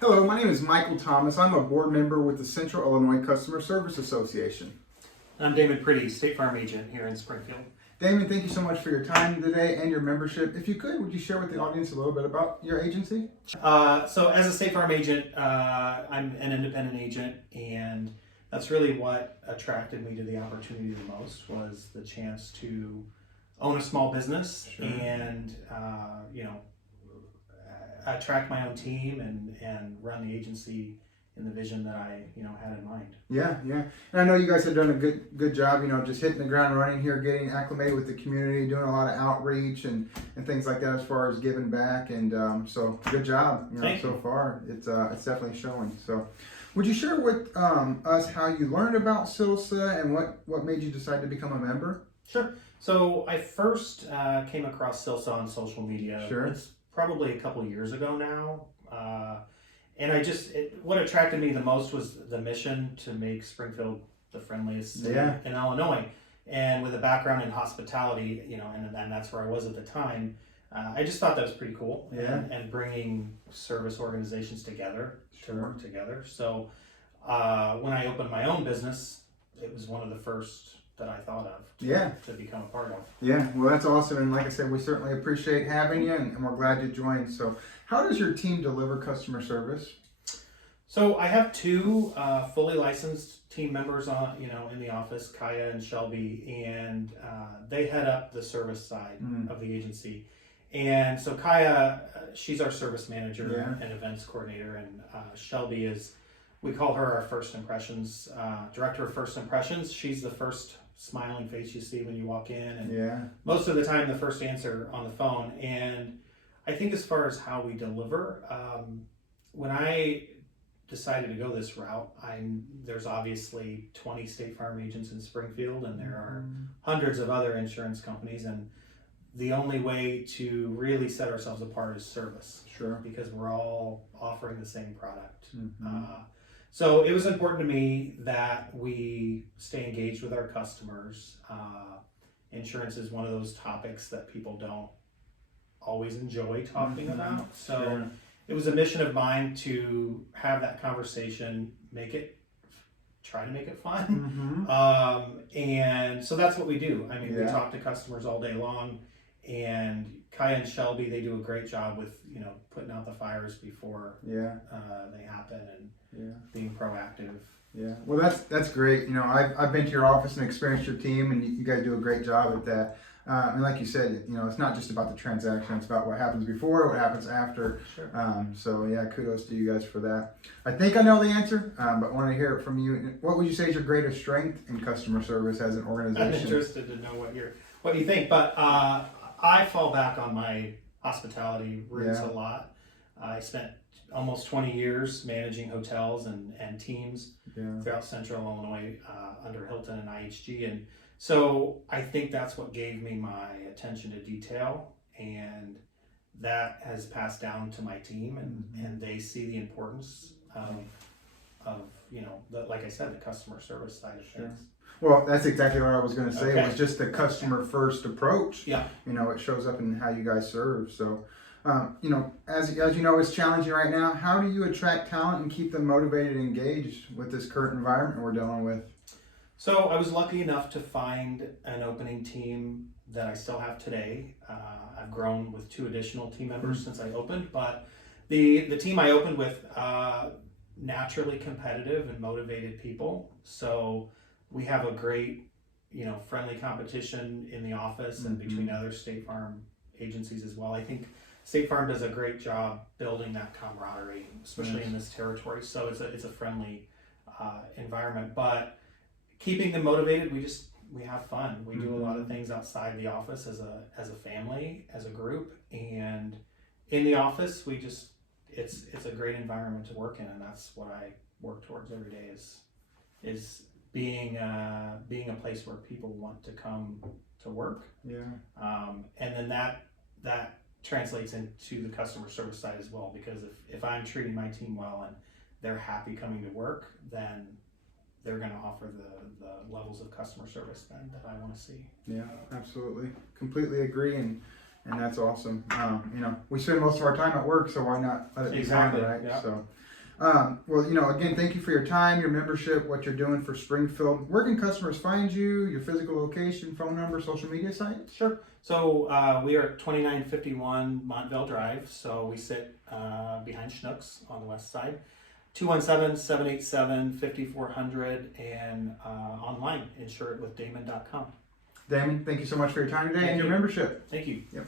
Hello, my name is Michael Thomas. I'm a board member with the Central Illinois Customer Service Association. I'm Damon Priddy, State Farm Agent here in Springfield. Damon, thank you so much for your time today and your membership. If you could, would you share with the audience a little bit about your agency? So as a State Farm Agent, I'm an independent agent, and that's really what attracted me to the opportunity the most was the chance to own a small business. Sure. And, attract my own team and run the agency in the vision that I, had in mind. Yeah. And I know you guys have done a good job, just hitting the ground running here, getting acclimated with the community, doing a lot of outreach and things like that as far as giving back. And so good job, so far. It's definitely showing. So would you share with us how you learned about SILSA and what made you decide to become a member? Sure. So I first came across SILSA on social media. Sure. It's probably a couple of years ago now. And what attracted me the most was the mission to make Springfield the friendliest city in Illinois. And with a background in hospitality, and that's where I was at the time, I just thought that was pretty cool. And bringing service organizations together to work together. So when I opened my own business, it was one of the first that I thought of to become a part of. Yeah, well, that's awesome. And like I said, we certainly appreciate having you, and we're glad you joined. So how does your team deliver customer service? So I have two fully licensed team members in the office, Kaya and Shelby, and they head up the service side of the agency. And so Kaya, she's our service manager and events coordinator, and Shelby is, we call her our first impressions, director of first impressions. She's the first smiling face you see when you walk in, and most of the time the first answer on the phone. And I think as far as how we deliver, when I decided to go this route, there's obviously 20 State Farm agents in Springfield, and there are hundreds of other insurance companies, and the only way to really set ourselves apart is service. Sure. Because we're all offering the same product. So it was important to me that we stay engaged with our customers. Insurance is one of those topics that people don't always enjoy talking about. So it was a mission of mine to have that conversation, try to make it fun. And so that's what we do. I mean, we talk to customers all day long, and Kaya and Shelby, they do a great job with, putting out the fires before they happen, and being proactive. Yeah, well, that's great. I've been to your office and experienced your team, and you guys do a great job at that. And like you said, it's not just about the transaction; it's about what happens before, what happens after. Sure. So kudos to you guys for that. I think I know the answer, but I want to hear it from you. What would you say is your greatest strength in customer service as an organization? I'm interested to know what you think, but I fall back on my hospitality roots a lot. I spent almost 20 years managing hotels and teams throughout Central Illinois under Hilton and IHG, and so I think that's what gave me my attention to detail, and that has passed down to my team, and they see the importance of like I said, the customer service side of things. Well, that's exactly what I was going to say. It was just the customer first approach. It shows up in how you guys serve. So, as you know, it's challenging right now. How do you attract talent and keep them motivated and engaged with this current environment we're dealing with? So I was lucky enough to find an opening team that I still have today. I've grown with 2 additional team members since I opened, but the team I opened with, naturally competitive and motivated people. So we have a great, friendly competition in the office and between other State Farm agencies as well. I think State Farm does a great job building that camaraderie, especially in this territory. So it's a friendly environment, but keeping them motivated, we have fun. We do a lot of things outside the office as a family, as a group, and in the office it's a great environment to work in, and that's what I work towards every day is being a place where people want to come to work. And then that translates into the customer service side as well, because if I'm treating my team well and they're happy coming to work, then they're going to offer the levels of customer service that I want to see. Yeah, absolutely. Completely agree. And and that's awesome. You know, we spend most of our time at work, so why not let it be Exactly, fun, right? yeah. So, well, you know, again, thank you for your time, your membership, what you're doing for Springfield. Where can customers find you? Your physical location, phone number, social media site? Sure. So we are at 2951 Montville Drive. So we sit behind Schnucks on the west side. 217-787-5400 and online, insureitwithdamon.com. Damon, thank you so much for your time today Thank and your you. membership. Thank you. Yep.